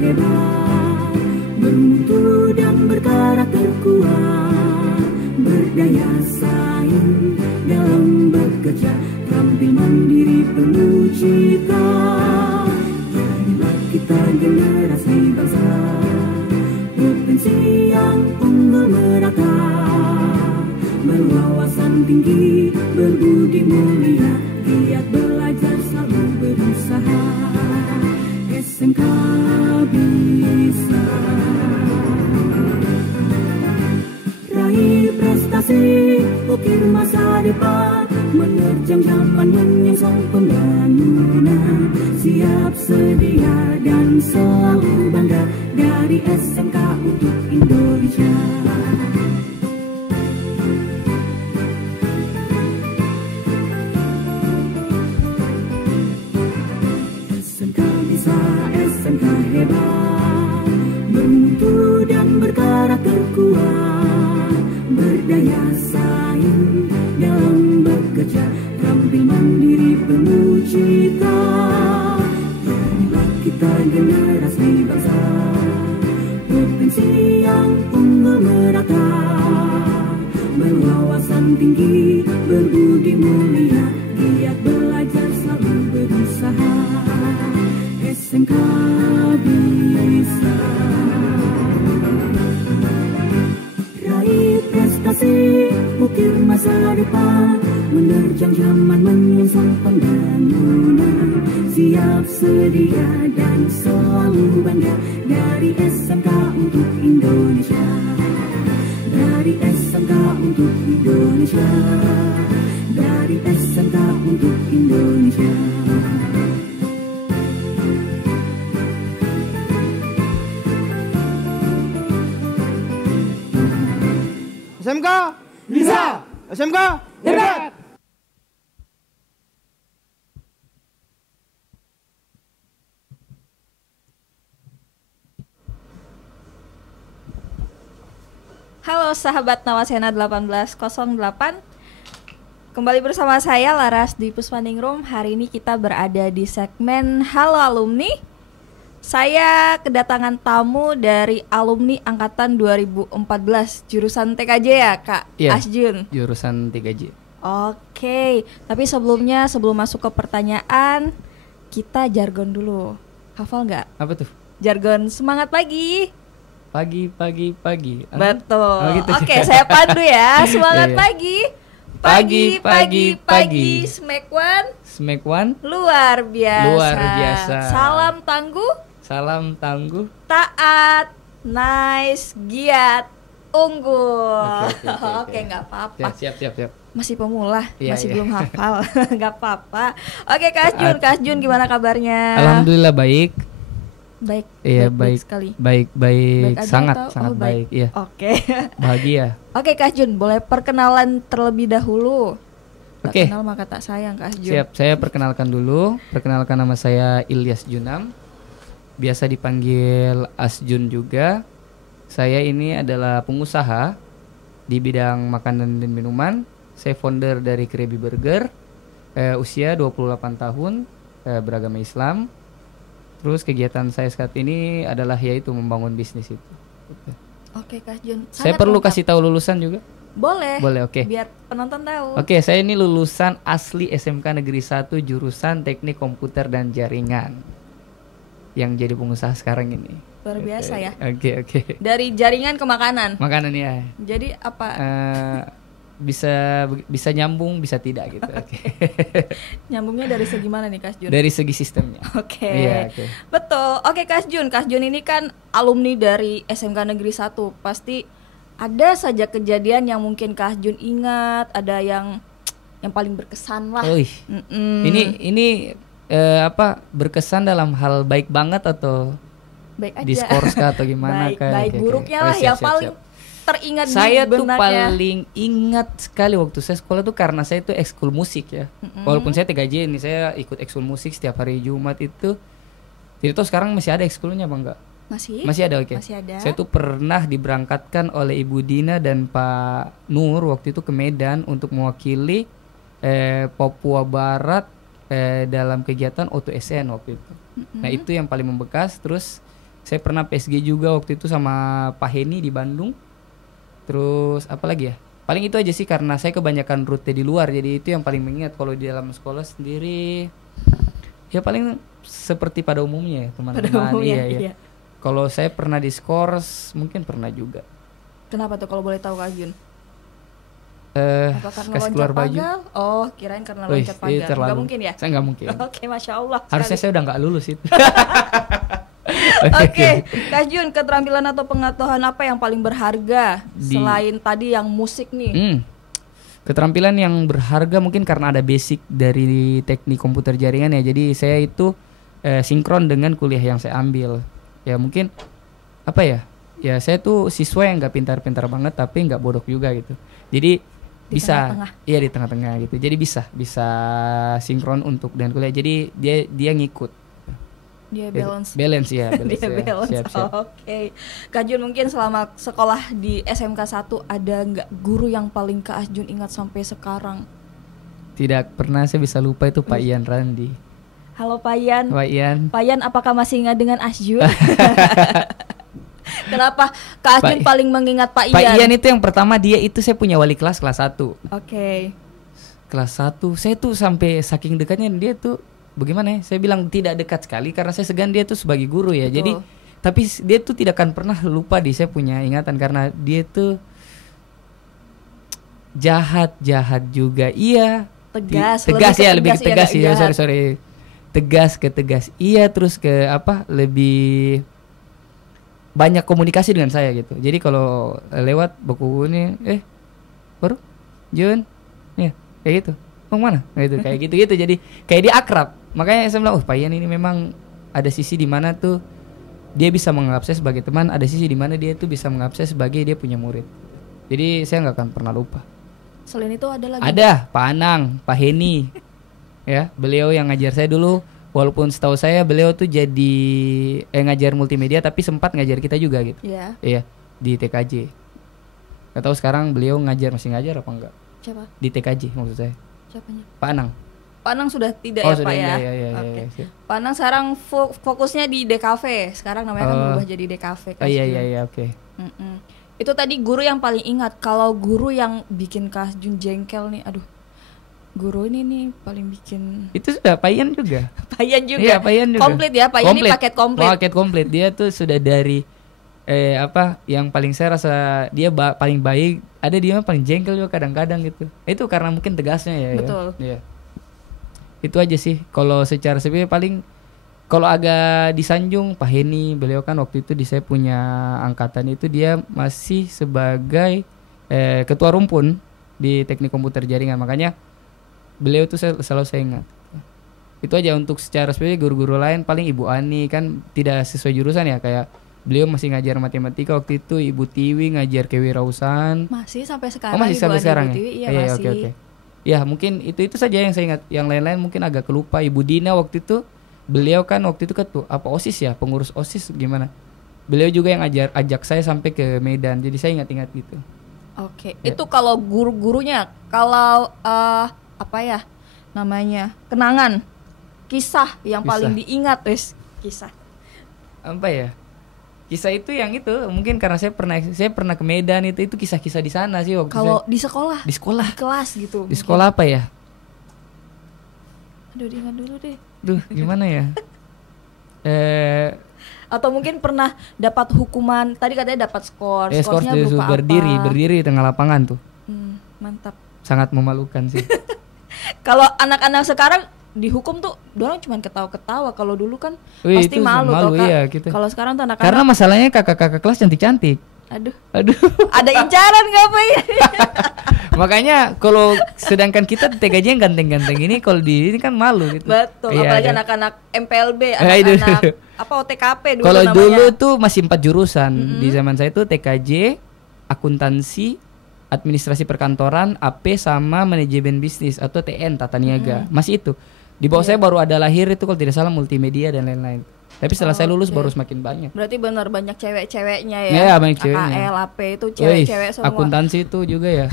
hebat, bermutu dan berkarakter kuat, berdaya saing dalam bekerja, tampil mandiri penuh cita. Jadilah kita generasi bangsa, provinsi yang unggul merata, berwawasan tinggi, berbudi mulia, giat belajar selalu berusaha. SMK bisa raih prestasi, ukir masa depan, menerjang zaman menyongsong pembangunan. Siap sedia dan selalu bangga, dari SMK untuk Indonesia. SMK bisa, SMK hebat, bermutu dan berkarakter kuat, berdaya saing dalam bekerja, tampil mandiri penuh cita. Jadilah kita generasi bangsa, provinsi yang unggul merata, berwawasan tinggi, berbudi mulia, giat belajar selalu berusaha. SMK bisa raih prestasi, ukir masa depan, menerjang zaman menyongsong pembangunan. Siap sedia dan selalu bangga, dari SMK untuk Indonesia. Dari SMK untuk Indonesia. Dari SMK untuk Indonesia. SMK bisa, SMK hebat. Halo sahabat Nawasena 1808. Kembali bersama saya Laras di Puspaningrum. Hari ini kita berada di segmen Halo Alumni. Saya kedatangan tamu dari alumni angkatan 2014 jurusan TKJ ya Kak Asjun. Jurusan 3J. Oke, tapi sebelum masuk ke pertanyaan, kita jargon dulu. Hafal nggak? Apa tuh? Jargon semangat pagi. Pagi. Betul. Oh, gitu. Oke, saya pandu ya. Semangat Iya. pagi. Smack one. Luar biasa. Salam tangguh. Taat. Nice. Giat. Unggul. Oke, nggak apa-apa. Siap. Masih pemula, Iya. belum hafal. Nggak apa-apa. Oke, Kak Jun, gimana kabarnya? Alhamdulillah baik. Baik. Iya, baik baik sekali. Baik aja sangat atau- sangat oh, baik. Iya. Oke. Bahagia. Oke, Kak Jun, boleh perkenalan terlebih dahulu. Tak Oke. kenal maka tak sayang, Kak Jun. Siap, saya perkenalkan dulu. Perkenalkan, nama saya Ilyas Junam. Biasa dipanggil Asjun juga. Saya ini adalah pengusaha di bidang makanan dan minuman. Saya founder dari Krabby Burger. Usia 28 tahun, beragama Islam. Terus kegiatan saya saat ini adalah yaitu membangun bisnis itu. Oke, Kak Jun. Saya Sangat perlu lengkap. kasih tahu lulusan juga? Boleh, Oke. biar penonton tahu. Oke, saya ini lulusan asli SMK Negeri 1 jurusan Teknik Komputer dan Jaringan. Yang jadi pengusaha sekarang ini. Luar biasa ya. Oke. Dari jaringan ke makanan. Makanan ya. Jadi apa? Bisa nyambung, bisa tidak gitu. Oke. Nyambungnya dari segi mana nih, Kak Jun? Dari segi sistemnya. Oke. Iya, oke. Betul. Oke, Kak Jun ini kan alumni dari SMK Negeri 1. Pasti ada saja kejadian yang mungkin Kak Jun ingat, ada yang paling berkesan lah. Wih. Ini berkesan dalam hal baik banget atau baik aja. diskors kah atau gimana kah? Baik Oke. buruknya Oh, lah siap, yang siap, paling siap. teringat Saya di tuh benaknya. paling ingat sekali waktu saya sekolah tuh karena saya tuh ekskul musik ya. Walaupun saya 3J ini, saya ikut ekskul musik setiap hari Jumat itu. Jadi tuh sekarang masih ada ekskulnya Bang enggak? Masih ada, oke. Masih ada. Saya tuh pernah diberangkatkan oleh Ibu Dina dan Pak Nur waktu itu ke Medan untuk mewakili Papua Barat dalam kegiatan O2SN waktu itu. Nah, itu yang paling membekas. Terus Saya pernah PSG juga waktu itu sama Pak Heni di Bandung. Terus apa lagi ya? Paling itu aja sih karena saya kebanyakan rute di luar, jadi itu yang paling mengingat. Kalau di dalam sekolah sendiri ya paling seperti pada umumnya ya, teman-teman. Pada umumnya, iya. Kalau saya pernah di Skors, mungkin pernah juga. Kenapa tuh kalau boleh tahu Kak Jun? Apa karena kasih loncat keluar baju. pagar? Oh, kirain karena Wih, loncat ini pagar. terlalu. Nggak mungkin ya? Saya nggak mungkin. Oke, Masya Allah. Harusnya sekali. saya udah nggak lulus itu. Oke, Kak Jun, keterampilan atau pengetahuan apa yang paling berharga selain tadi yang musik nih? Keterampilan yang berharga mungkin karena ada basic dari teknik komputer jaringan ya. Jadi saya itu sinkron dengan kuliah yang saya ambil. Ya mungkin apa ya? Ya saya tuh siswa yang nggak pintar-pintar banget tapi nggak bodoh juga gitu. Jadi Di bisa, tengah-tengah. iya di tengah-tengah gitu. Jadi bisa sinkron untuk dengan kuliah. Jadi dia ngikut. Dia balance. Balance ya. Dia ya. balance. Siap. Oke. Kak Jun, mungkin selama sekolah di SMK 1 ada nggak guru yang paling Kak Jun ingat sampai sekarang? Tidak pernah saya bisa lupa itu Pak Ian Randi. Halo Pak Ian. Pak Ian. Pak Ian, apakah masih ingat dengan Asjun? Kenapa Kak Asjun paling mengingat Pak Ian? Pak Ian itu yang pertama, dia itu saya punya wali kelas 1. Oke. Kelas 1 saya tuh sampai saking dekatnya dia tuh bagaimana ya? Saya bilang tidak dekat sekali karena saya segan dia tuh sebagai guru ya. Betul. Jadi tapi dia tuh tidak akan pernah lupa di saya punya ingatan karena dia tuh jahat juga. Iya. Tegas ya, lebih ke tegas iya, ya. Sorry. Tegas. Iya, terus ke apa? Lebih banyak komunikasi dengan saya gitu. Jadi kalau lewat buku ini baru Jun ya kayak gitu. Mau mana? Gitu kayak gitu. Jadi kayak dia akrab. Makanya saya bilang, Pak Ian ini memang ada sisi di mana tuh dia bisa menganggap saya sebagai teman, ada sisi di mana dia tuh bisa menganggap saya sebagai dia punya murid. Jadi saya nggak akan pernah lupa. Selain itu ada lagi? Ada Pak Anang, Pak Heni. Ya, beliau yang ngajar saya dulu. Walaupun setahu saya beliau tuh jadi ngajar multimedia tapi sempat ngajar kita juga gitu. Iya. Iya, di TKJ. Gak tahu sekarang beliau masih ngajar apa enggak? Siapa? Di TKJ maksud saya. Siapanya? Pak Anang. Pak Anang sudah tidak Oh, ya sudah Pak ya? iya. Oke. Siap. Pak Anang sekarang fokusnya di DKV. Sekarang namanya kan berubah jadi DKV. Oh iya, oke. Itu tadi guru yang paling ingat. Kalau guru yang bikin Kak Jun jengkel nih, aduh, guru ini nih paling bikin. Itu sudah Pak Ian juga. Pak Ian juga. Iya, Pak Ian juga. Komplit ya, Pak Ian ini paket komplit. Paket komplit. Dia tuh sudah dari yang paling saya rasa dia paling baik, ada dia paling jengkel juga kadang-kadang gitu. Itu karena mungkin tegasnya ya. Betul. Ya. Itu aja sih. Kalau secara sebenarnya paling kalau agak disanjung Pak Heni, beliau kan waktu itu di saya punya angkatan itu dia masih sebagai ketua rumpun di teknik komputer jaringan. Makanya beliau tuh selalu saya ingat. Itu aja. Untuk secara spesifik guru-guru lain paling Ibu Ani kan tidak sesuai jurusan ya, kayak beliau masih ngajar matematika waktu itu, Ibu Tiwi ngajar kewirausahaan. Masih sampai sekarang. Oh, masih Ibu sampai Ani, sekarang Ibu ya? Tiwi, iya Iya, masih. oke. Ya mungkin itu saja yang saya ingat. Yang lain-lain mungkin agak kelupa. Ibu Dina waktu itu, beliau kan waktu itu OSIS ya, pengurus OSIS gimana. Beliau juga yang ajak saya sampai ke Medan. Jadi saya ingat-ingat gitu. Oke. Ya. Itu kalau guru-gurunya, kalau apa ya namanya, kenangan, kisah yang paling diingat wes, kisah. Apa ya? Kisah itu yang itu mungkin karena saya pernah ke Medan, itu kisah-kisah di sana sih waktu Kalau saya, di sekolah, di sekolah, di kelas gitu. di sekolah apa ya? Aduh, diingat dulu deh. Duh, gimana ya? Atau mungkin pernah dapat hukuman. Tadi katanya dapat skor. Skor Skornya berupa berdiri apa? di tengah lapangan tuh. Mantap. Sangat memalukan sih. Kalau anak-anak sekarang dihukum tuh dorang cuma ketawa-ketawa. Kalau dulu kan pasti itu malu toh, Kak. iya, gitu. Kalau sekarang tuh anak-anak, Karena masalahnya kakak-kakak kelas cantik-cantik. aduh, Ada incaran nggak apa ya? Makanya kalau sedangkan kita TKJ yang ganteng-ganteng ini, kalau di ini kan malu gitu. Betul, Iya, apalagi ada. anak-anak MPLB, itu. anak-anak apa OTKP dulu Kalau namanya. dulu tuh masih 4 jurusan. Di zaman saya tuh TKJ, akuntansi, administrasi perkantoran, AP sama manajemen bisnis atau TN, tata niaga. Masih itu. Di bawah saya baru ada lahir itu kalau tidak salah multimedia dan lain-lain. Tapi setelah saya lulus baru semakin banyak. Berarti benar banyak cewek-ceweknya ya. Iya, banyak ceweknya. AKL, AP itu cewek-cewek semua. Akuntansi itu juga ya.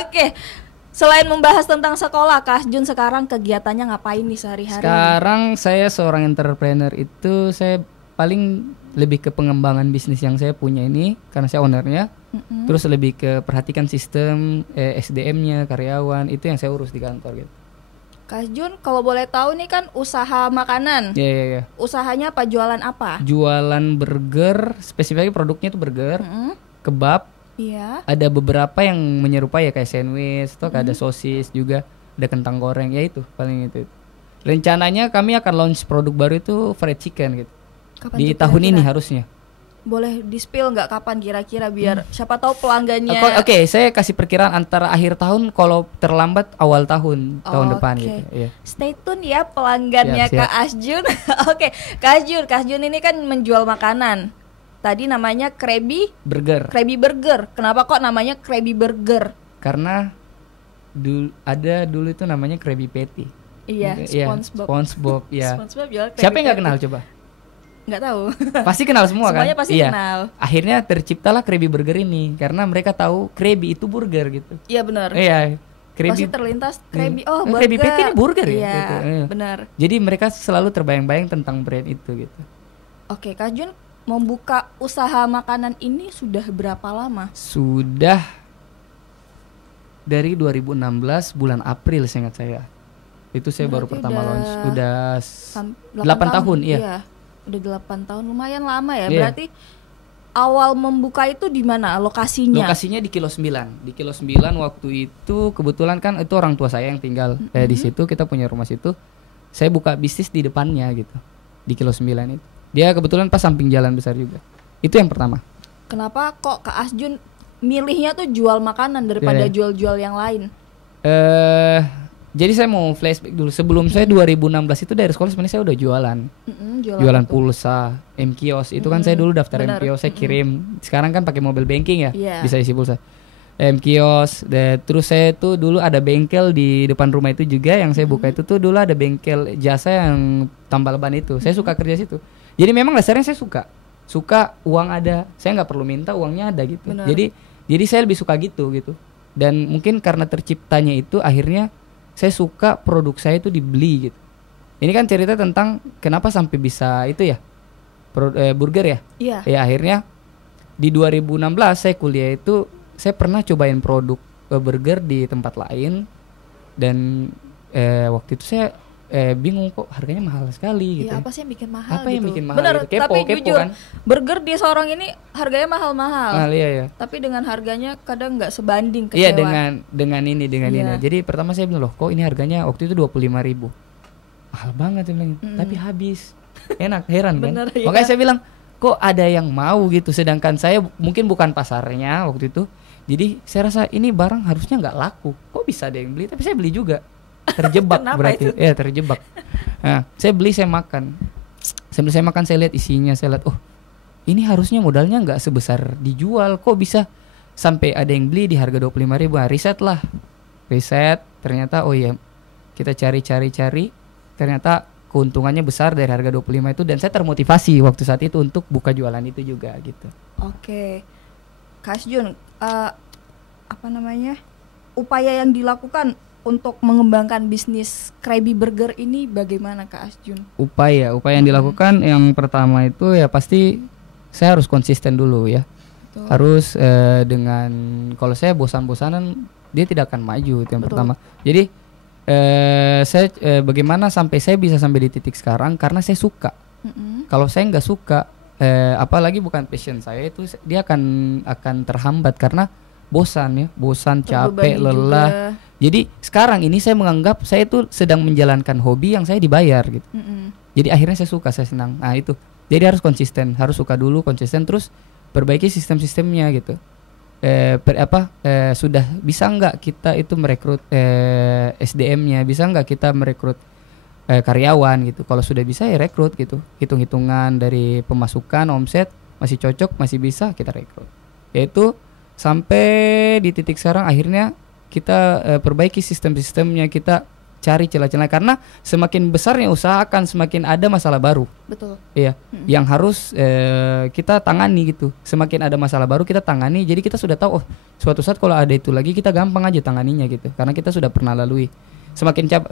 Oke. Selain membahas tentang sekolah, Kak Jun sekarang kegiatannya ngapain nih sehari-hari? Sekarang saya seorang entrepreneur itu saya paling lebih ke pengembangan bisnis yang saya punya ini karena saya ownernya. Terus lebih ke perhatikan sistem SDM-nya, karyawan, itu yang saya urus di kantor gitu. Kak Jun, kalau boleh tahu nih kan usaha makanan. Iya. Usahanya apa? Jualan apa? Jualan burger, spesifiknya produknya itu burger, kebab. Iya. Ada beberapa yang menyerupai ya kayak sandwich, atau ada sosis juga, ada kentang goreng, ya itu paling itu. Rencananya kami akan launch produk baru itu fried chicken gitu. Kapan Di tuh tahun kira-kira? ini harusnya. Boleh di-spill nggak kapan kira-kira biar siapa tahu pelanggannya. Oke, saya kasih perkiraan antara akhir tahun, kalau terlambat awal tahun depan Oke. gitu. Iya. Stay tune ya pelanggannya Siap, siap. Kak Asjun. Oke, Kak Asjun ini kan menjual makanan. Tadi namanya Krabby Burger. Burger. Kenapa kok namanya Krabby Burger? Karena dulu itu namanya Krabby Patty. Iya, Iya, SpongeBob. SpongeBob, ya. SpongeBob jual Krabby Siapa yang nggak Patty. kenal coba? Nggak tahu. Pasti kenal semua kan? Semuanya pasti Iya. kenal. Akhirnya terciptalah Krabby Burger ini karena mereka tahu Krabby itu burger gitu. Iya benar. Iya. Pasti terlintas Krabby. Oh, burger. Krabby Patty ini burger ya? Iya, Gitu, iya. benar. Jadi mereka selalu terbayang-bayang tentang brand itu gitu. Oke, Kak Jun membuka usaha makanan ini sudah berapa lama? Sudah dari 2016 bulan April seingat saya. Itu saya baru Berarti pertama udah launch. Udah 8 tahun, iya. Udah 8 tahun, lumayan lama ya. Iya. Berarti awal membuka itu di mana lokasinya? Lokasinya di Kilo 9. Di Kilo 9 waktu itu kebetulan kan itu orang tua saya yang tinggal di situ, kita punya rumah situ. Saya buka bisnis di depannya gitu. Di Kilo 9 itu. Dia kebetulan pas samping jalan besar juga. Itu yang pertama. Kenapa kok Kak Asjun milihnya tuh jual makanan daripada Iya. jual-jual yang lain? Jadi saya mau flashback dulu. Sebelum saya 2016 itu dari sekolah sebenarnya saya udah jualan. Jualan apa tuh? pulsa, M-Kios. Itu kan saya dulu daftar benar. M-Kios, saya kirim. Sekarang kan pakai mobile banking ya, Iya. bisa isi pulsa. M-Kios, terus saya tuh dulu ada bengkel di depan rumah itu juga yang saya buka itu tuh dulu ada bengkel jasa yang tambal ban itu. Saya suka kerja situ. Jadi memang dasarnya saya suka uang ada. Saya nggak perlu minta, uangnya ada gitu. Benar. Jadi saya lebih suka gitu. Dan mungkin karena terciptanya itu akhirnya saya suka produk saya itu dibeli gitu. Ini kan cerita tentang kenapa sampai bisa itu ya burger ya. Iya. Ya akhirnya di 2016 saya kuliah itu saya pernah cobain produk burger di tempat lain dan waktu itu saya bingung kok harganya mahal sekali gitu. Iya, apa sih yang bikin mahal Apa gitu? yang bikin mahal Bener, gitu? Kepo, tapi kepo jujur, kan? burger di Sorong ini harganya mahal-mahal. Mahal, iya. Tapi dengan harganya kadang nggak sebanding, Iya kecewa. dengan ini Iya. Jadi pertama saya bilang loh kok ini harganya waktu itu 25.000. Mahal banget saya bilang. Tapi habis. Enak, heran kan? Bener, iya. Makanya saya bilang kok ada yang mau gitu sedangkan saya mungkin bukan pasarnya waktu itu. Jadi saya rasa ini barang harusnya nggak laku. Kok bisa ada yang beli? Tapi saya beli juga. Terjebak Kenapa berarti. itu? Ya terjebak. Nah, saya beli saya makan. Sambil saya makan saya lihat isinya, saya lihat oh ini harusnya modalnya nggak sebesar dijual, kok bisa sampai ada yang beli di harga 25.000. Riset ternyata oh iya kita cari ternyata keuntungannya besar dari harga 25 itu dan saya termotivasi waktu saat itu untuk buka jualan itu juga gitu. Oke, Kak Asjun, apa namanya upaya yang dilakukan untuk mengembangkan bisnis Krabby Burger ini bagaimana Kak Asjun? Upaya yang dilakukan yang pertama itu ya pasti saya harus konsisten dulu ya. Betul. Harus dengan kalau saya bosan-bosanan dia tidak akan maju itu yang Betul. pertama. Jadi saya bagaimana sampai saya bisa sampai di titik sekarang karena saya suka. Kalau saya nggak suka apalagi bukan passion saya itu dia akan terhambat karena bosan capek, Terbebani lelah. juga. Jadi sekarang ini saya menganggap saya itu sedang menjalankan hobi yang saya dibayar gitu. Jadi akhirnya saya suka, saya senang. Nah itu. Jadi harus konsisten, harus suka dulu, konsisten terus perbaiki sistem-sistemnya gitu. Sudah bisa nggak kita itu merekrut SDM-nya, bisa nggak kita merekrut karyawan gitu. Kalau sudah bisa ya rekrut gitu. Hitung-hitungan dari pemasukan, omset masih cocok, masih bisa kita rekrut. Yaitu sampai di titik sekarang akhirnya kita perbaiki sistem-sistemnya, kita cari celah-celah karena semakin besarnya usaha akan semakin ada masalah baru. Betul. Iya, yang harus kita tangani gitu. Semakin ada masalah baru kita tangani. Jadi kita sudah tahu, oh suatu saat kalau ada itu lagi kita gampang aja tanganinya gitu. Karena kita sudah pernah lalui.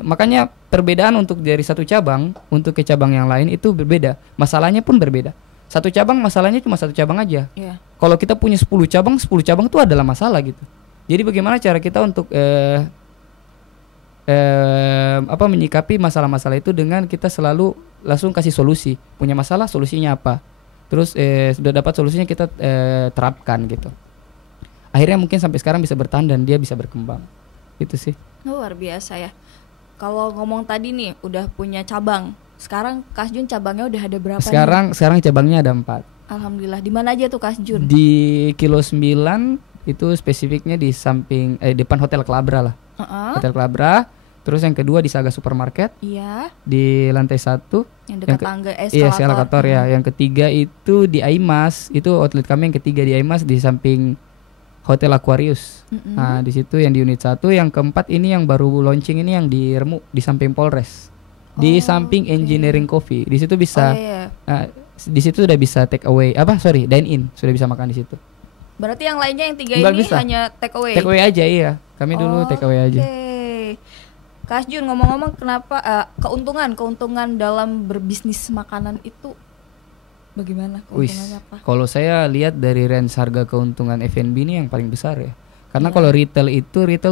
Makanya perbedaan untuk dari satu cabang untuk ke cabang yang lain itu berbeda. Masalahnya pun berbeda. Satu cabang masalahnya cuma satu cabang aja. Iya. Kalau kita punya 10 cabang itu adalah masalah gitu. Jadi bagaimana cara kita untuk menyikapi masalah-masalah itu dengan kita selalu langsung kasih solusi. Punya masalah, solusinya apa? Terus sudah dapat solusinya kita terapkan gitu. Akhirnya mungkin sampai sekarang bisa bertahan dan dia bisa berkembang. Itu sih. Luar biasa ya. Kalau ngomong tadi nih udah punya cabang. Sekarang Kak Jun cabangnya udah ada berapa Sekarang cabangnya ada 4. Alhamdulillah. Di mana aja tuh Kak Jun? Di Kilo 9 itu spesifiknya di samping depan Hotel Klabra lah. Hotel Klabra. Terus yang kedua di Saga Supermarket. Iya. Di lantai 1. Yang dekat tangga eskalator. Iya, eskalator ya. Yang ketiga itu di Aimas. Itu outlet kami yang ketiga di Aimas di samping Hotel Aquarius. Nah, di situ yang di unit 1. Yang keempat ini yang baru launching ini yang di Remu di samping Polres. Di samping Engineering Coffee. Di situ bisa di situ sudah bisa take away. Dine in. Sudah bisa makan di situ. Berarti yang lainnya yang 3 Enggak ini bisa. hanya take away. Take away aja, iya. Kami dulu take away aja. Kak Jun, ngomong-ngomong kenapa keuntungan dalam berbisnis makanan itu bagaimana? Keuntungannya apa? Kalau saya lihat dari range harga keuntungan F&B ini yang paling besar ya. Karena kalau retail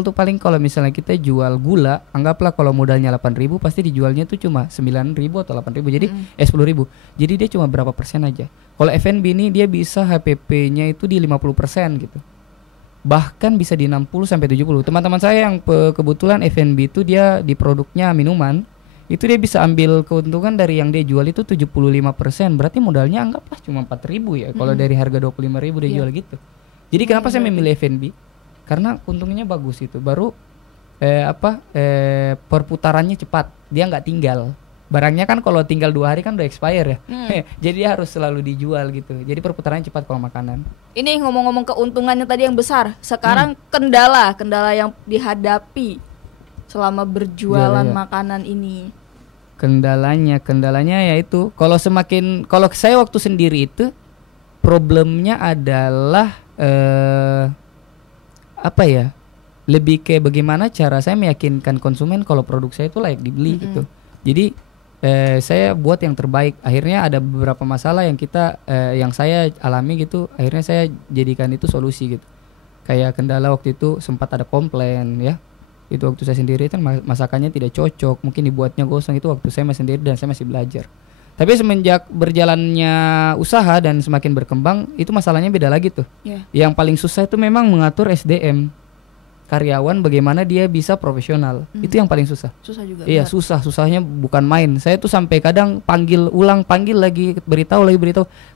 tuh paling kalau misalnya kita jual gula, anggaplah kalau modalnya 8.000 pasti dijualnya tuh cuma 9.000 atau 8.000. Jadi 10.000. Jadi dia cuma berapa persen aja. Kalau F&B ini dia bisa HPP-nya itu di 50% gitu. Bahkan bisa di 60 sampai 70. Teman-teman saya yang kebetulan F&B itu dia di produknya minuman, itu dia bisa ambil keuntungan dari yang dia jual itu 75%. Berarti modalnya anggaplah cuma 4.000 ya. Kalau dari harga 25.000 dia jual gitu. Jadi kenapa saya memilih F&B? Karena untungnya bagus itu. Baru perputarannya cepat. Dia nggak tinggal. Barangnya kan kalau tinggal 2 hari kan udah expire ya. Jadi dia harus selalu dijual gitu. Jadi perputarannya cepat kalau makanan. Ini ngomong-ngomong keuntungannya tadi yang besar. Sekarang kendala yang dihadapi selama berjualan makanan ini. Kendalanya yaitu kalau saya waktu sendiri itu problemnya adalah lebih ke bagaimana cara saya meyakinkan konsumen kalau produk saya itu layak dibeli gitu. Jadi saya buat yang terbaik. Akhirnya ada beberapa masalah yang saya alami gitu. Akhirnya saya jadikan itu solusi gitu. Kayak kendala waktu itu sempat ada komplain ya. Itu waktu saya sendiri kan masakannya tidak cocok, mungkin dibuatnya gosong. Itu waktu saya masih sendiri dan saya masih belajar. Tapi semenjak berjalannya usaha dan semakin berkembang, itu masalahnya beda lagi tuh. Yang paling susah itu memang mengatur SDM karyawan, bagaimana dia bisa profesional. Itu yang paling susah. Susah juga. Iya, susahnya bukan main. Saya tuh sampai kadang panggil lagi, beritahu.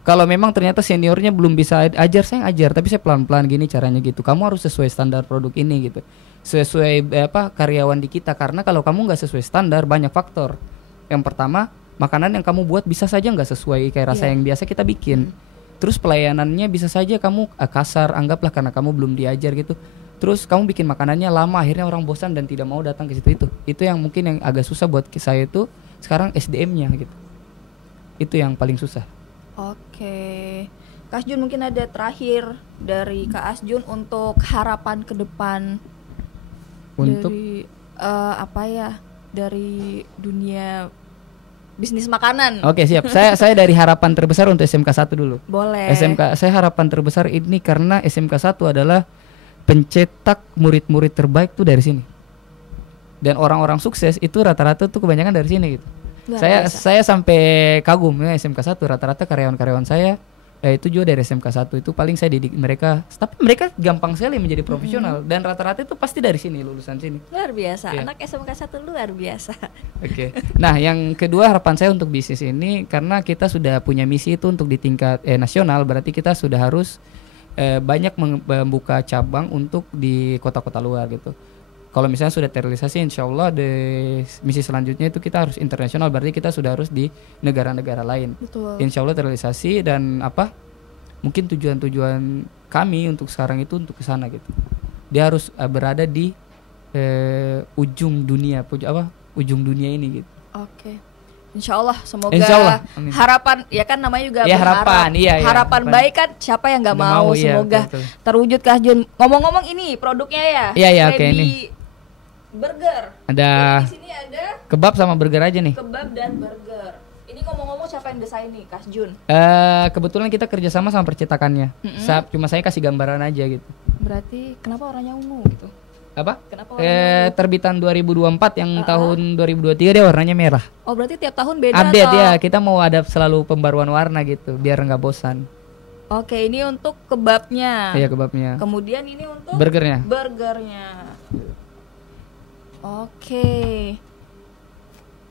Kalau memang ternyata seniornya belum bisa ajar, saya ajar, tapi saya pelan-pelan gini caranya gitu. Kamu harus sesuai standar produk ini gitu. Sesuai karyawan di kita, karena kalau kamu nggak sesuai standar banyak faktor. Yang pertama, makanan yang kamu buat bisa saja nggak sesuai kayak rasa yang biasa kita bikin. Terus pelayanannya bisa saja kamu kasar, anggaplah karena kamu belum diajar gitu. Terus kamu bikin makanannya lama, akhirnya orang bosan dan tidak mau datang ke situ. Itu yang mungkin yang agak susah buat saya itu sekarang SDM-nya gitu. Itu yang paling susah. Oke. Kak Asjun, mungkin ada terakhir dari Kak Asjun untuk harapan ke depan untuk dari dunia bisnis makanan. Oke, siap. Saya dari harapan terbesar untuk SMK 1 dulu. Boleh. Saya harapan terbesar ini karena SMK 1 adalah pencetak murid-murid terbaik tuh dari sini. Dan orang-orang sukses itu rata-rata tuh kebanyakan dari sini gitu. Saya sampai kagum ya SMK 1, rata-rata karyawan-karyawan saya itu juga dari SMK 1. Itu paling saya didik mereka, tapi mereka gampang sekali menjadi profesional dan rata-rata itu pasti dari sini, lulusan sini. Luar biasa. Anak SMK 1 luar biasa. Oke. Nah, yang kedua harapan saya untuk bisnis ini, karena kita sudah punya misi itu untuk di tingkat nasional, berarti kita sudah harus banyak membuka cabang untuk di kota-kota luar gitu. Kalau misalnya sudah terrealisasi, insya Allah misi selanjutnya itu kita harus internasional, berarti kita sudah harus di negara-negara lain. Betul. Insya Allah terrealisasi dan mungkin tujuan-tujuan kami untuk sekarang itu untuk ke sana gitu. Dia harus berada di ujung dunia ini gitu. Oke. Insya Allah, semoga harapan, ya kan namanya juga ya, berharap. Harapan baik kan, siapa yang nggak mau? Semoga terwujud Kak Jun. Ngomong-ngomong ini produknya ya. Iya, oke ini. Burger. Ada Jadi di sini ada kebab sama burger aja nih. kebab dan burger. Ini ngomong-ngomong siapa yang desain nih, Kas Jun? Kebetulan kita kerjasama sama percetakannya. Cuma saya kasih gambaran aja gitu. Berarti kenapa warnanya ungu gitu? Apa? Kenapa warnanya ungu? Terbitan 2024 yang tahun 2023 dia warnanya merah. Oh, berarti tiap tahun beda Update atau? ya, kita mau ada selalu pembaruan warna gitu biar nggak bosan. Oke, ini untuk kebabnya. Iya, kebabnya. Kemudian ini untuk Burgernya. burgernya. Oke.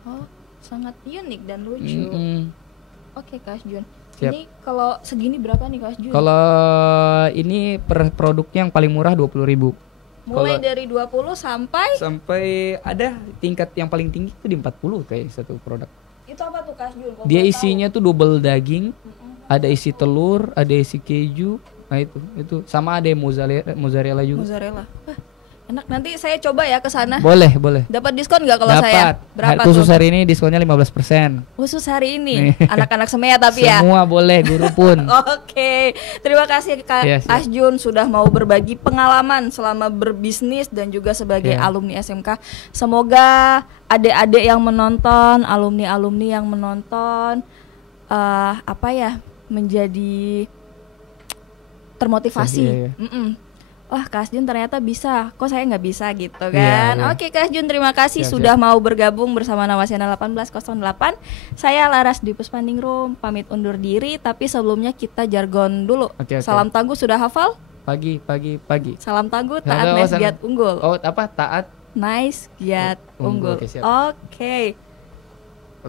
Oh, sangat unik dan lucu. Oke, Kas Jun. Siap. Ini kalau segini berapa nih, Kas Jun? Kalau ini per produknya yang paling murah 20.000. Mulai kalau- dari 20 sampai ada tingkat yang paling tinggi itu di 40 kayak satu produk. itu apa tuh, Kas Jun? Kalau Dia boleh isinya tuh double daging, ada isi telur, ada isi keju. Nah itu sama ada mozzarella tahu? juga. Mozzarella. Wah, enak, nanti saya coba ya ke sana. Boleh. Dapat diskon nggak kalau saya? Dapat. Berapa Khusus tuh? hari ini diskonnya 15%. Khusus hari ini. Anak-anak semea tapi ya. Semua boleh, guru pun. Oke, terima kasih Kak Iya, siap. Asjun sudah mau berbagi pengalaman selama berbisnis dan juga sebagai Iya. alumni SMK. Semoga adik-adik yang menonton, alumni-alumni yang menonton, menjadi termotivasi. Iya, iya. Wah, Kak Asjun ternyata bisa. Kok saya nggak bisa gitu Iya, kan? iya. Oke, Kak Asjun terima kasih Siap, sudah mau bergabung bersama Nawasena 1808. Saya Laras di Puspaningrum pamit undur diri, tapi sebelumnya kita jargon dulu. Oke. Salam tangguh sudah hafal? Pagi. Salam tangguh taat Halo, nice salam. giat unggul. Oh, apa? Taat. Nice giat Unggul, unggul. oke, siap. Oke.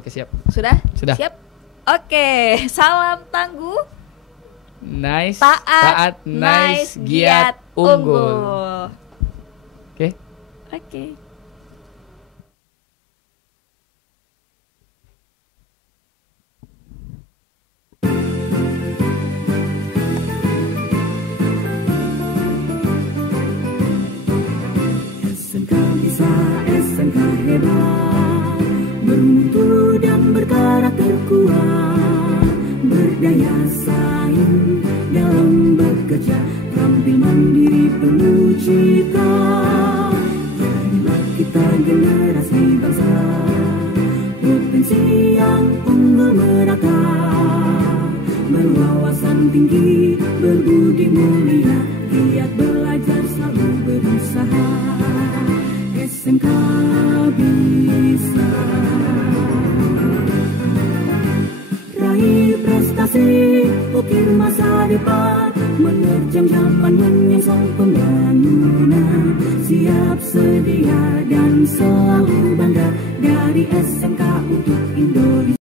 Siap. Sudah? Sudah. Siap? Oke, salam tangguh Nice. taat nice, giat, unggul. Oke. Oke. SMK bisa, SMK hebat, bermutu dan berkarakter kuat, berdaya saing dalam bekerja, tampil mandiri penuh cita. Jadilah kita generasi bangsa, potensi yang unggul merata, berwawasan tinggi, berbudi mulia, giat belajar selalu berusaha. SMK bisa raih prestasi, ukir masa depan, menerjang zaman menyongsong pembangunan, siap sedia dan selalu bangga dari SMK untuk Indonesia.